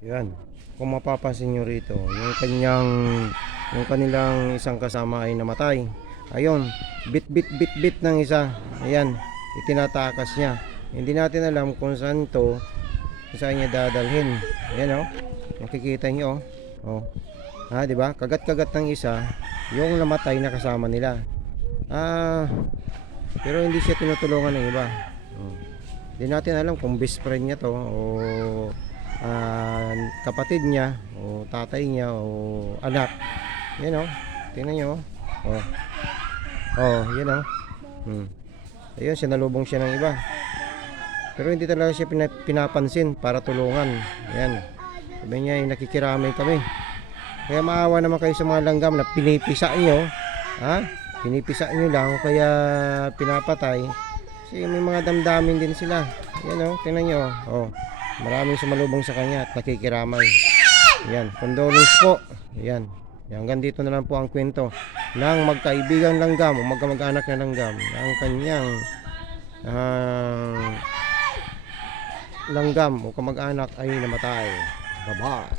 Yan. Kung mapapansin nyo rito, yung kanyang, yung kanilang isang kasama ay namatay. Ayun, bit bit bit bit ng isa. Ayan, itinatakas niya. Hindi natin alam kung saan to, kung saan niya dadalhin. Ayan oh, makikita nyo oh. Oh. Ha, di ba? Kagat-kagat ng isa, yung namatay na kasama nila. Ah, pero hindi siya tinutulungan ng iba. Oh. Hindi natin alam kung best friend niya to o ah, kapatid niya o tatay niya o anak. Yan o. Tingnan niyo. Oh. Oh, yan o. Hmm. Ayun, sinalubong siya ng iba. Pero hindi talaga siya pina- pinapansin para tulungan. Yan. Sabi niya, "Eh, nakikiramay kami. Kaya maawa naman kayo sa mga langgam na pinipisa nyo. Ha? Pinipisa nyo lang o kaya pinapatay. Kasi may mga damdamin din sila. Yan o, tingnan nyo. Oh, maraming sumalubong sa kanya at nakikiramay. Yan, condolence po. Yan. Hanggang dito na lang po ang kwento ng magkaibigang langgam o magkamag-anak na langgam ang kanyang ah, langgam o kamag-anak ay namatay. Bye-bye.